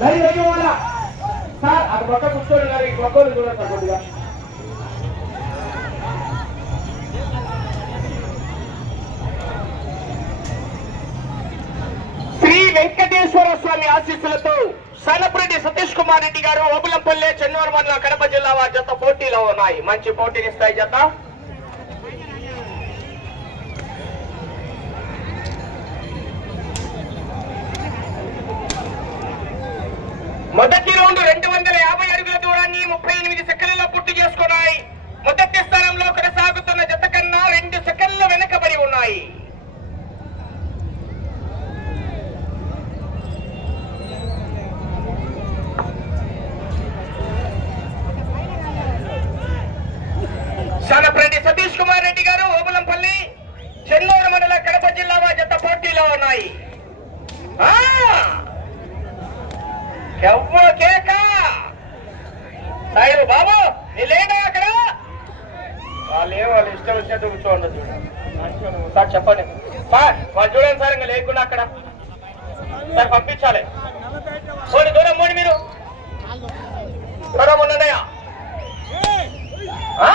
Line బయట sir అక్కడ పక్క కూర్చోండి గారు ఈ పక్క చూడండి సార్ కొద్దిగా వెంకటేశ్వర స్వామి ఆశీస్సులతో సనప్రెడ్డి సతీష్ కుమార్ రెడ్డి గారు ఓబులంపల్లె చెన్నూరు మండలం కడప జిల్లా వారి జత పోటీలో ఉన్నాయి. మంచి పోటీనిస్తాయి జత. మొదటి రౌండ్ రెండు వందల యాభై అడుగుల దూరాన్ని ముప్పై ఎనిమిది సెకండ్లలో పూర్తి చేసుకున్నాయి. మొదటి స్థానంలో కొనసాగుతున్న జత కన్నా రెండు సెకండ్లు వెనకబడి ఉన్నాయి శానప్రెడ్డి సతీష్ కుమార్ రెడ్డి గారు ఓబులంపల్లి చెన్నూరు మండల కడప జిల్లా వారి జత పోటీలో ఉన్నాయి ఆ! ఎవ్వ కేక సాయిలు బాబు నీ లేదా అక్కడ వాళ్ళే వాళ్ళు ఇష్టం వచ్చినట్టు కూర్చోండి చూడండి సార్ చెప్పండి సార్ వాళ్ళు చూడండి సార్ ఇంకా లేకుండా అక్కడ సార్ పంపించాలి పోనీ దూరం పోండి మీరు దూరం ఉన్నదయ్యా ఆ!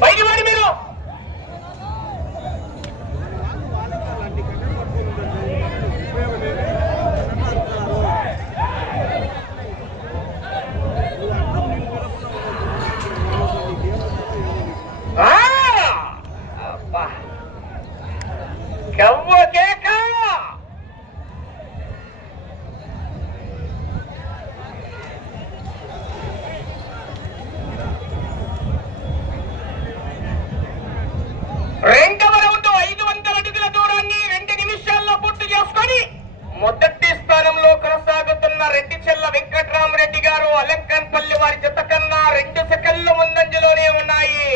బయట పోండి మీరు ఆ! అబ్బా. కవ్వ కేక రెండవ రౌండ్ ఐదు వందల అడుగుల దూరాన్ని రెండు నిమిషాల్లో పూర్తి చేసుకొని మొదటి స్థానంలో కొనసాగుతున్న రెడ్డి చెల్ల వెంకట్రామరెడ్డి గారు అలంకన్పల్లి వారి జత కన్నా రెండు సెకండ్ల ముందంజలోనే ఉన్నాయి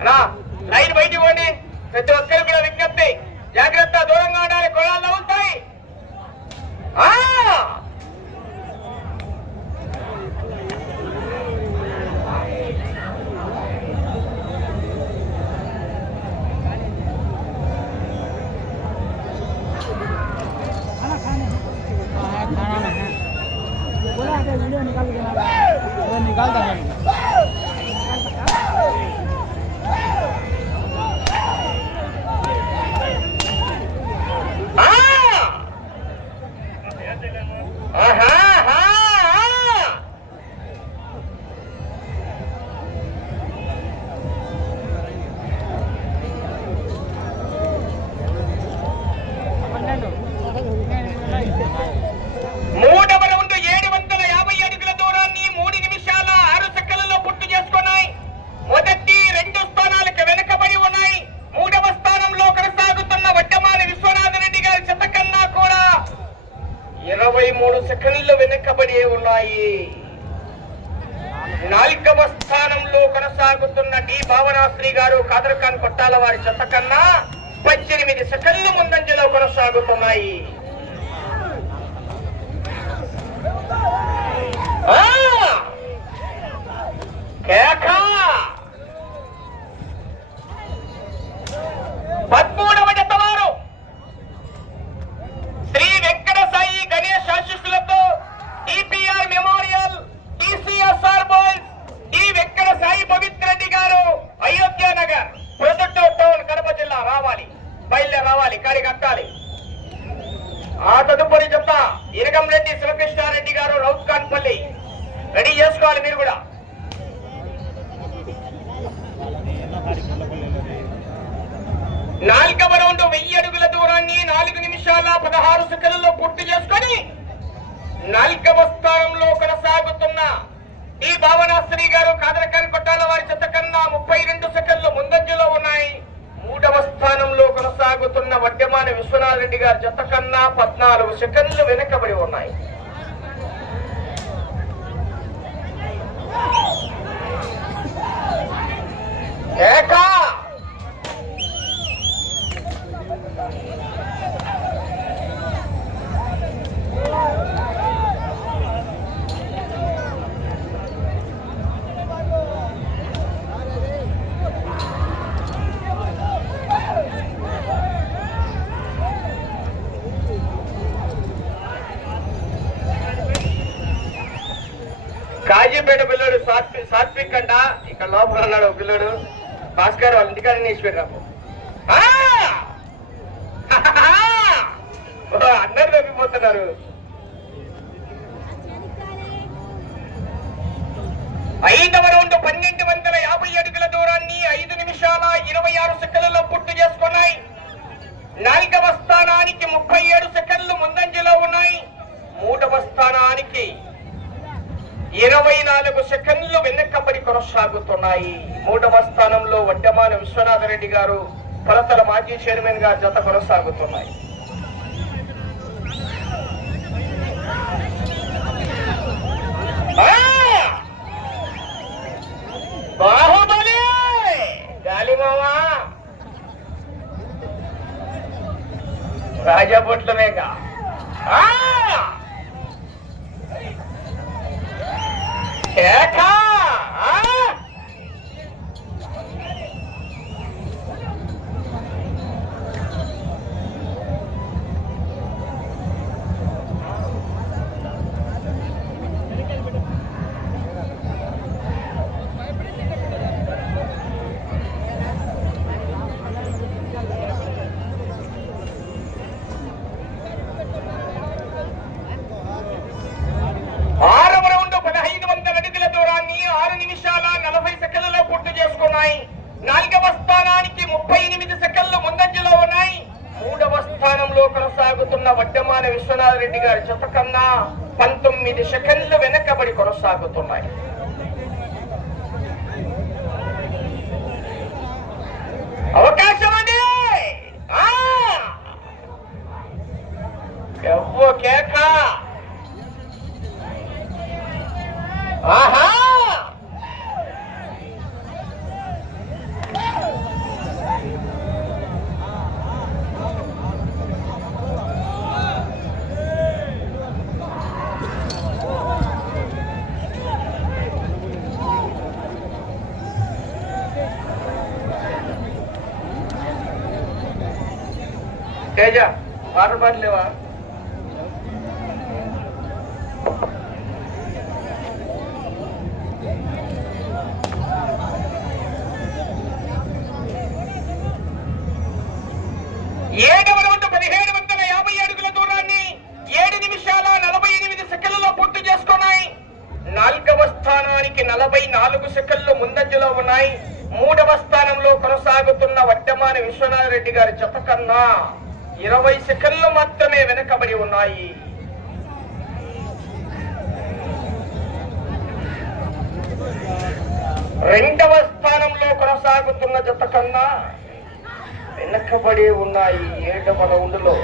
అలా లైన్ బయట ఇవ్వండి ప్రతి ఒక్కరు కూడా విజ్ఞప్తి. జాగ్రత్త దూరంగా ఉండాలి కొడాలు ఉంటాయి ఆహా, ఆహా, ఆ! మూడవ రౌండ్ ఏడు వందల యాభై అడుగుల దూరాన్ని మూడు నిమిషాల ఆరు సెకండ్లలో పూర్తి చేసుకున్నాయి మొదటి రెండు స్థానాలకు వెనుకబడి ఉన్నాయి మూడవ స్థానంలో కొనసాగుతున్న వడ్డమాని విశ్వనాథ రెడ్డి గారి చెత్త కన్నా కూడా ఇరవై మూడు సెకండ్లు వెనుకబడి ఉన్నాయి నాలుగవ స్థానంలో కొనసాగుతున్న డి భావనాశ్రీ గారు కాదర్ఖాన్ కొట్టాల కన్నా పద్దెనిమిది సెకండ్లు ముందంజలో కొనసాగుతున్నాయి ఆ! పదమూడవ జత వారు శ్రీ వెంకట సాయి గణేష్ ఆశీస్సులతో టిపిఆర్ మెమోరియల్ టిసిఎస్ఆర్ బాయ్స్ ఈ వెంకట సాయి పవిత్ర రెడ్డి గారు అయోధ్య నగర్ ప్రొజెక్ట్ టౌన్ కడప జిల్లా రావాలి బయలుదేరి రావాలి కాడి కట్టాలి. ఆ తదుపరి చెప్తా ఇరగం రెడ్డి శివకృష్ణారెడ్డి గారు రౌత్ ఖాన్పల్లి రెడీ చేసుకోవాలి మీరు కూడా. నాలుగవ రౌండ్ వెయ్యి అడుగుల దూరాన్ని నాలుగు నిమిషాల పదహారు సెకండ్లలో పూర్తి చేసుకొని నాలుగవ స్థానంలో కొనసాగుతున్న ఈ భావనాశ్రీ గారు కాదరకాని కొట్టాల వారి చెత్త కన్నా ముప్పై రెండు సెకండ్లు ముందంజలో ఉన్నాయి. మూడవ స్థానంలో కొనసాగుతున్న వడ్డమాన విశ్వనాథ్ రెడ్డి గారి జత కన్నా పద్నాలుగు సెకండ్లు వెనకబడి ఉన్నాయి. ఏకా కాజీపేట పిల్లడు సాత్విక్ సాత్విక్ అంట. ఇక్కడ లోపల ఉన్నాడు ఒక పిల్లడు. భాస్కర్ వాళ్ళ ఇంటికాడ ఈశ్వరరావు అందరు తప్పిపోతున్నారు ఐదవ రౌండ్ పన్నెండు వందల యాభై అడుగుల దూరాన్ని ఐదు నిమిషాల ఇరవై ఆరు సెకండ్లలో పుట్టు చేసుకున్నాయి. నాలుగవ స్థానానికి ముప్పై ఏడు సెకండ్లు ముందంజలో ఉన్నాయి. మూడవ స్థానానికి ఇరవై నాలుగు సెకండ్లు వెనక్కబడి కొనసాగుతున్నాయి. మూడవ స్థానంలో వడ్డమాన విశ్వనాథ రెడ్డి గారు కొలతల మాజీ చైర్మన్ గారు జత కొనసాగుతున్నాయి. రాజా బాహుబలి గాలిమామా కేక! నాలుగవ స్థానానికి ముప్పై ఎనిమిది సెకండ్లు ముందంజలో ఉన్నాయి. మూడవ స్థానంలో కొనసాగుతున్న వడ్డమాన విశ్వనాథ రెడ్డి గారి జత కన్నా పంతొమ్మిది సెకండ్లు వెనకబడి కొనసాగుతున్నాయి. అవకాశం అండి! ఎవ్వ కేక! ఆహా! తేజ వాటర్ బాటిల్ లేవా? ఏడవ రౌండ్ పదిహేడు వందల యాభై అడుగుల దూరాన్ని ఏడు నిమిషాల నలభై ఎనిమిది సెకండ్లలో పూర్తి చేసుకున్నాయి. నాలుగవ స్థానానికి నలభై నాలుగు సెకండ్లు ముందంజలో ఉన్నాయి. మూడవ స్థానంలో కొనసాగుతున్న వడ్డమాన విశ్వనాథ రెడ్డి గారి జత కన్నా ఇరవై సెకండ్లు మాత్రమే వెనకబడి ఉన్నాయి. రెండవ స్థానంలో కొనసాగుతున్న జత కన్నా వెనకబడి ఉన్నాయి ఏడవ రౌండ్లో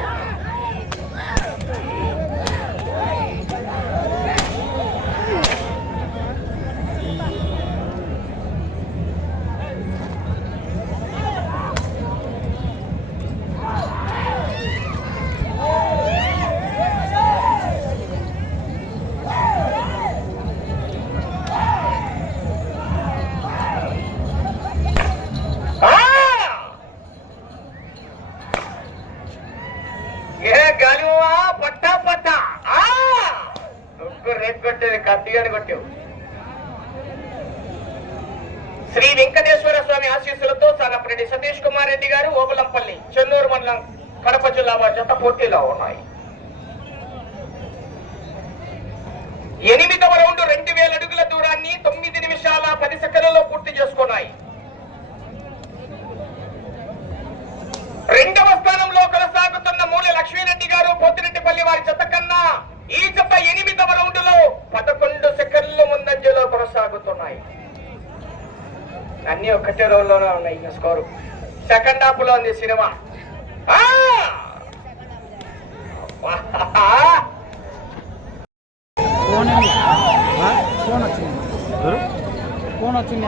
ఆ! ఏ గాలివా పట్టా పట్టా ఆ! ఒక్క రేట్ కొట్టేది కత్తిగాని కొట్టావు శ్రీ వెంకటేశ్వర స్వామి ఆశీస్సులతో సనపరెడ్డి సతీష్ కుమార్ రెడ్డి గారు ఓబులంపల్లి చెన్నూరు మండలం కడప జిల్లా వారి జత పోటీలో ఉన్నాయి ఎనిమిదవ రౌండ్ రెండు వేల అడుగుల దూరాన్ని తొమ్మిది నిమిషాల పది సెకండ్లలో పూర్తి చేసుకున్నాయి రెండవ స్థానంలో కొనసాగుతున్న మూల లక్ష్మీరెడ్డి గారు పొత్తిరెడ్డిపల్లి వారి జత కన్నా ఈ జత ఎనిమిదవ రౌండ్లో పదకొండు సెకండ్లు ముందంజలో కొనసాగుతున్నాయి. అన్ని ఒకటే రౌండ్లోనే ఉన్నాయి ఇంకా స్కోరు. సెకండ్ హాఫ్లో ఉంది సినిమా? ఫోన్ వచ్చింది. ఫోన్ వచ్చింది.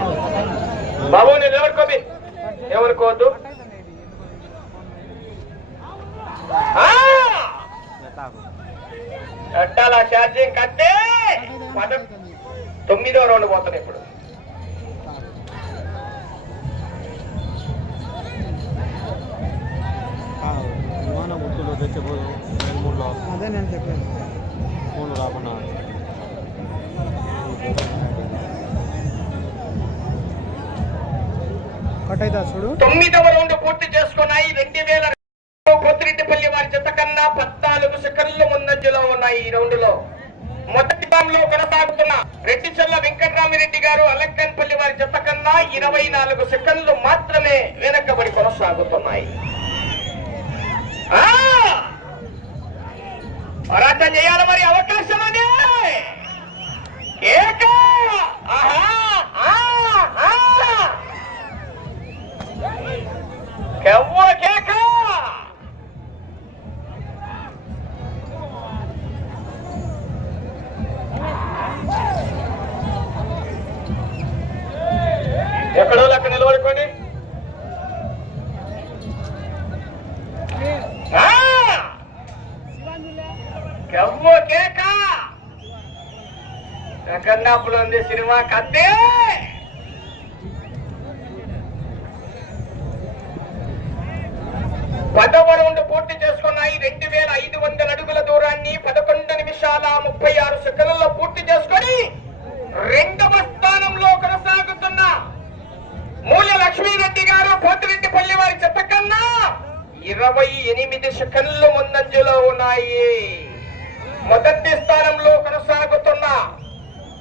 తెచ్చబోదు రెండు మూడులో అదే నేను చెప్పాను ఫోన్ రాకుండా. కట్ అవుతా చూడు. తొమ్మిదవ రౌండ్ పూర్తి చేసుకున్నాయి. రెండు వేల పొత్తిరెడ్డిపల్లి వారి జత కన్నా పద్నాలుగు సెకండ్లు ముందంజలో ఉన్నాయి ఈ రౌండ్లో మొదటి లో కొనసాగుతున్న రెడ్డిచల్ల వెంకటరామిరెడ్డి గారు అలంకన్పల్లి వారి జత కన్నా ఇరవై నాలుగు సెకండ్లు మాత్రమే వెనకబడి కొనసాగుతున్నాయి ఆ! పోరాటం చేయాలి మరి అవకాశం అనే ఏక ఆహా కేక. డబ్బులు ఉంది సినిమా కత్తే పదవ పూర్తి చేసుకున్నాయి రెండు వేల ఐదు వందల అడుగుల దూరాన్ని పదకొండు నిమిషాల ముప్పై ఆరు సెకండ్లలో పూర్తి చేసుకొని రెండవ స్థానంలో కొనసాగుతున్న మూల లక్ష్మీరెడ్డి గారు పోతిరెడ్డిపల్లి వారి చెత్త కన్నా ఇరవై ఎనిమిది సెకండ్లు ముందంజలో ఉన్నాయి. మొదటి స్థానంలో కొనసాగుతున్న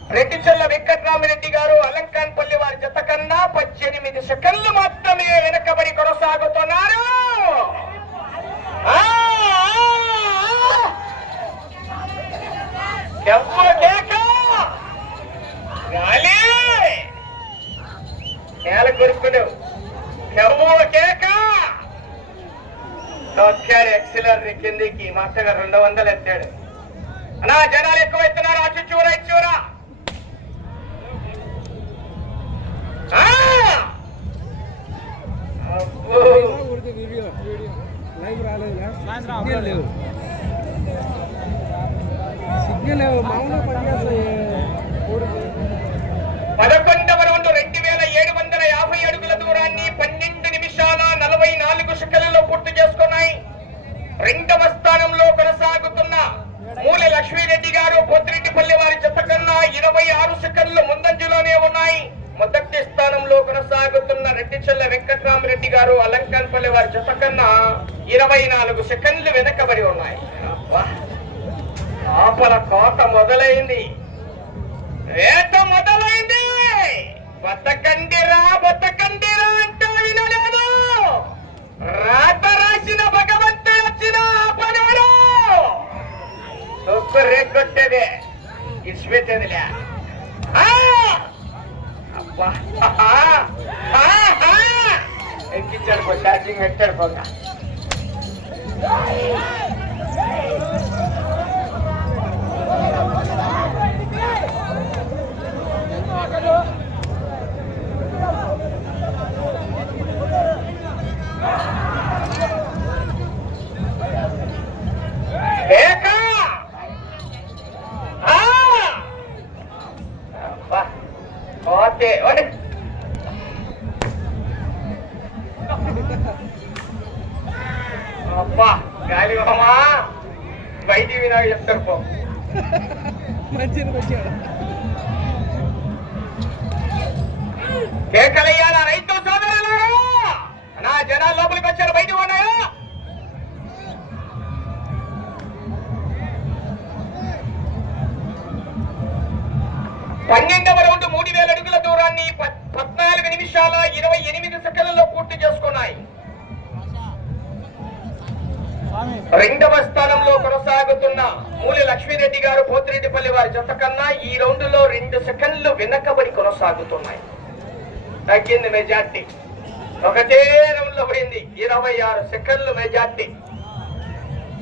రెడ్డిచెల్ల వెంకట్రామిరెడ్డి గారు అలంకాన్పల్లి వారి జత కన్నా పద్దెనిమిది సెకండ్లు మాత్రమే వెనకబడి కొనసాగుతున్నారు. ఆ, నేల కొరుకునేవు కేక నొక్కాడు ఎక్సిలర్ కిందికి మా అత్తగారు రెండు వందలు ఎత్తాడు. అన్నా జనాలు ఎక్కువ ఎత్తున్నారు. అటు చూరా ఇటు చూరా ఆ! అబ్బో. ఊరికి వీడియో వీడియో లైవ్ రాలేదు సాయంత్రం సిగ్నల్ లేవు. సిగ్నల్ లేవు. మామూలుగా పనిచేస్తాయి పదకొండవ రౌండ్ రెండు వేల ఏడు వందల యాభై అడుగుల దూరాన్ని పన్నెండు నిమిషాల నలభై నాలుగు సెకండ్లలో పూర్తి చేసుకున్నాయి. రెండవ స్థానంలో కొనసాగుతున్న మూలి లక్ష్మీరెడ్డి గారు పొద్దిరెడ్డిపల్లి వారి చెత్త కన్నా ఇరవై ఆరు సెకండ్లు ముందంజలోనే ఉన్నాయి. మొదటి స్థానంలో కొనసాగుతున్న రెడ్డిచెల్ల వెంకట్రామరెడ్డి గారు అలంకన్పల్లి వారి జత కన్నా ఇరవై నాలుగు సెకండ్లు వెనకబడి ఉన్నాయి. అబ్బా. ఆపల కోత మొదలైంది. వేట మొదలైంది. బతకండిరా బతకండిరా అంటూ వినలేదు. రాత రాసిన భగవంతుడు వచ్చిన ఆపలేడు. తొక్కు రేగొట్టేది. ఇచ్చిపెట్టేదిలే అబ్బా ఆహా! ఆహా! ఎక్కించాడు పో మామా బయటి వినా చెప్తారు పో. మంచిగా వచ్చాడు కేకలయ్యాలా రైతు సోదరులారా! నా జనాలు లోపలికి వచ్చారు బయటికి ఉన్నాయా పన్నెండవ రౌండ్ మూడు వేల అడుగుల దూరాన్ని పద్నాలుగు నిమిషాల ఇరవై ఎనిమిది సెకండ్లలో పూర్తి చేసుకున్నాయి. రెండవ స్థానంలో కొనసాగుతున్న మూలి లక్ష్మీరెడ్డి గారు పోతిరెడ్డిపల్లి వారి జత కన్నా ఈ రౌండ్లో రెండు సెకండ్లు వెనకబడి కొనసాగుతున్నాయి. తగ్గింది మెజార్టీ. ఒకటే రౌండ్లో పోయింది. ఇరవై ఆరు సెకండ్లు మెజార్టీ.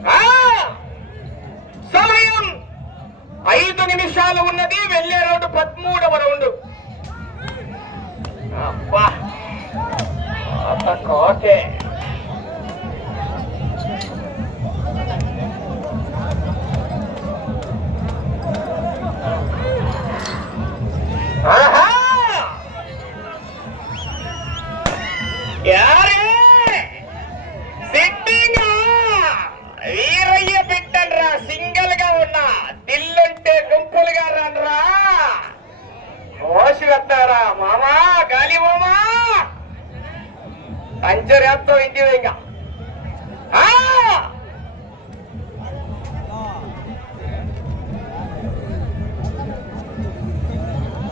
ఆ! సమయం ఐదు నిమిషాలు ఉన్నది. వెళ్ళే రౌండ్ పదమూడవ రౌండ్. అబ్బా! అబ్బా, కోటే. పంచరేత్తం ఇంటి ఇంకా.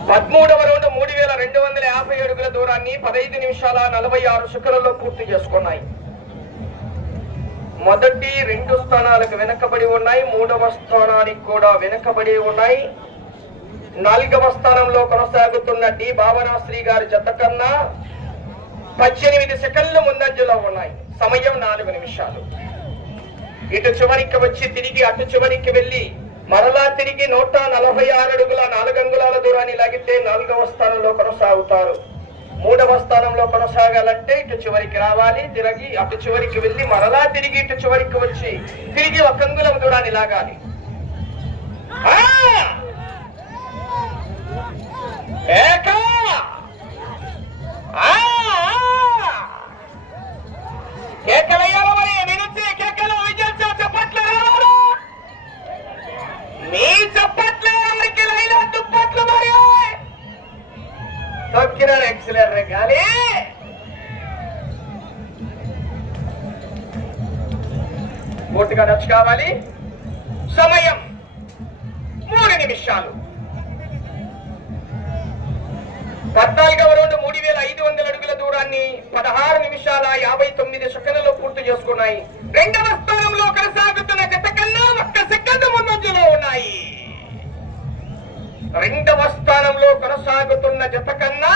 పదమూడవ రౌండ్ మూడు వేల రెండు వందల యాభై అడుగుల దూరాన్ని పదహైదు నిమిషాల నలభై ఆరు సెకండ్లలో పూర్తి చేసుకున్నాయి. మొదటి రెండు స్థానాలకు వెనకబడి ఉన్నాయి. మూడవ స్థానానికి కూడా వెనకబడి ఉన్నాయి. నాలుగవ స్థానంలో కొనసాగుతున్న డి. భావనాశ్రీ గారి జత కన్నా పద్దెనిమిది సెకండ్లు ముందంజలో ఉన్నాయి. సమయం నాలుగు నిమిషాలు. ఇటు చివరికి వచ్చి తిరిగి అటు చివరికి వెళ్ళి మరలా తిరిగి నూట నలభై ఆరు అడుగుల నాలుగు అంగుళాల దూరాన్ని లాగితే నాలుగవ స్థానంలో కొనసాగుతారు. మూడవ స్థానంలో కొనసాగాలంటే ఇటు చివరికి రావాలి తిరిగి అటు చివరికి వెళ్ళి మరలా తిరిగి ఇటు చివరికి వచ్చి తిరిగి ఒక అంగుళం దూరాన్ని లాగాలి. ఆ! ఏకా! ఆ! మరి? మీ నుంచి కేకలు విజయించా చెప్పట్లు మీ చెప్పట్లు ఎవరికి లైలా దుప్పట్లు మరి? తొక్కిన ఎక్సలర్ గాలి. పూర్తిగా నచ్చు కావాలి సమయం మూడు నిమిషాలు పద్నాలుగవ రౌండ్ మూడు వేల ఐదు వందల అడుగుల దూరాన్ని పదహారు నిమిషాల యాభై తొమ్మిది సెకండ్లలో పూర్తి చేసుకున్నాయి రెండవ స్థానంలో కొనసాగుతున్న జత కన్నా ఒక్క సెకండ్ ముందంజలో ఉన్నాయి రెండవ స్థానంలో కొనసాగుతున్న జత కన్నా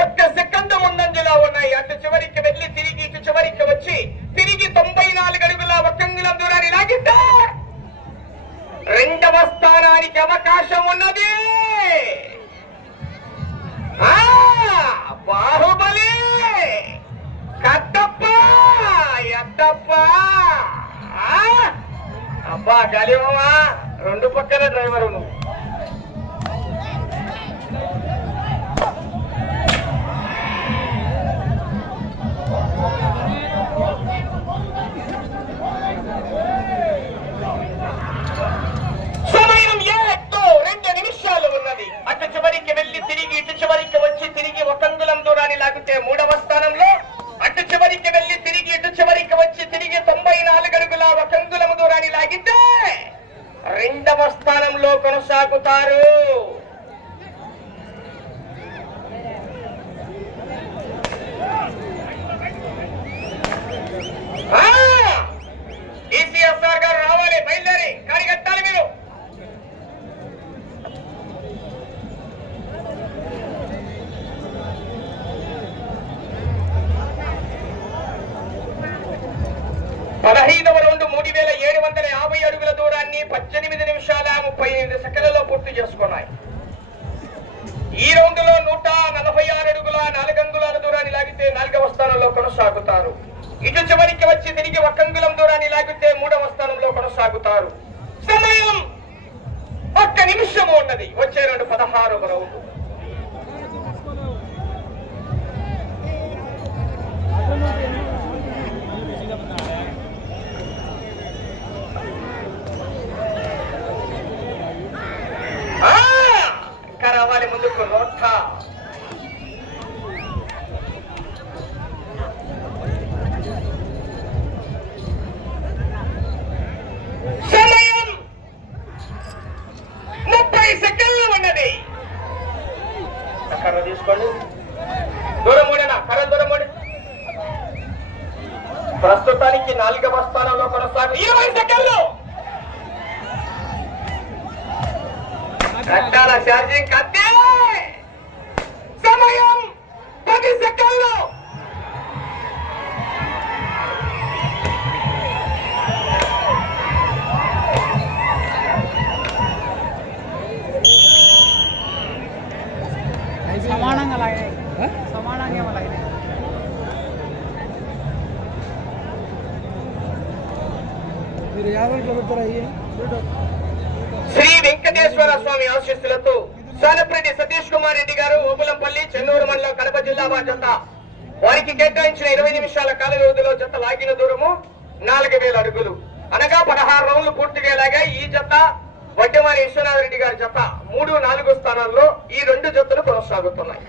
ఒక్క సెకండ్ ముందంజలో ఉన్నాయి అటు చివరికి వెళ్ళి తిరిగి ఇటు చివరికి వచ్చి తిరిగి తొంభై నాలుగు అడుగుల ఒక్కంగుల దూరాన్ని లాగితే రెండవ స్థానానికి అవకాశం ఉన్నది. బాహుబలి! కట్టప్ప! ఎద్దప్ప ఆ, అబ్బా గలివమ్మా రెండు పక్కల డ్రైవరు నువ్వు సమయం ఏతో రెండు నిమిషాలు ఉన్నది అటు చివరికి వెళ్ళి తిరిగి ఇటు చివరికి వచ్చి తిరిగి ఒక అంగుళం దూరాన్ని లాగితే మూడవ స్థానంలో అటు చివరికి వెళ్ళి తిరిగి ఇటు చివరికి వచ్చి తిరిగి తొంభై నాలుగు అడుగుల ఒక అంగుళం దూరాన్ని లాగితే రెండవ స్థానంలో కొనసాగుతారు ఆ! ఈసీఎస్ఆర్ గారు రావాలి బయలుదేరి కాడి కట్టాలి మీరు పదహైదవ రౌండ్ మూడు వేల ఏడు వందల యాభై అడుగుల దూరాన్ని పద్దెనిమిది నిమిషాల ముప్పై ఎనిమిది సెకండ్లలో పూర్తి చేసుకున్నాయి. ఈ రౌండ్లో నూట నలభై ఆరు అడుగుల నాలుగంగుల దూరాన్ని లాగితే నాలుగవ స్థానంలో కొనసాగుతారు. ఇటు చివరికి వచ్చి తిరిగి ఒక అంగుళం దూరాన్ని లాగితే మూడవ స్థానంలో కొనసాగుతారు. సమయం ఒక్క నిమిషము ఉన్నది. వచ్చే రెండు పదహారవ రౌండ్ ఆ! ఇంకా రావాలి ముందుకు నోట సమయం ముప్పై సెకండ్లు ఉన్నది కర్ర తీసుకోండి దూరం మూడేనా కర్ర దూరం మూడు ప్రస్తుతానికి నాలుగవ స్థానంలో కొనసాగు ఇరవై సెకండ్లు కట్టాల ఛార్జింగ్ కత్తే సమయం పది సెకండ్లు సమానంగా లాగినాయి సమానంగా ఏమో లాగినాయి మీరు యాభై కిలోమీటర్ అయ్యి శ్రీ వెంకటేశ్వర స్వామి ఆశీస్సులతో సాలప్రెడ్డి సతీష్ కుమార్ రెడ్డి గారు ఓబులంపల్లి చెన్నూరు మండలం కడప జిల్లా మా జత వారికి కేటాయించిన ఇరవై నిమిషాల కాల వ్యవధిలో జత లాగిన దూరము నాలుగు వేల అడుగులు. అనగా పదహారు రౌండ్లు పూర్తిగేలాగా ఈ జత వడ్డెమాని విశ్వనాథ్ రెడ్డి గారి జత మూడు నాలుగు స్థానాల్లో ఈ రెండు జతలు కొనసాగుతున్నాయి.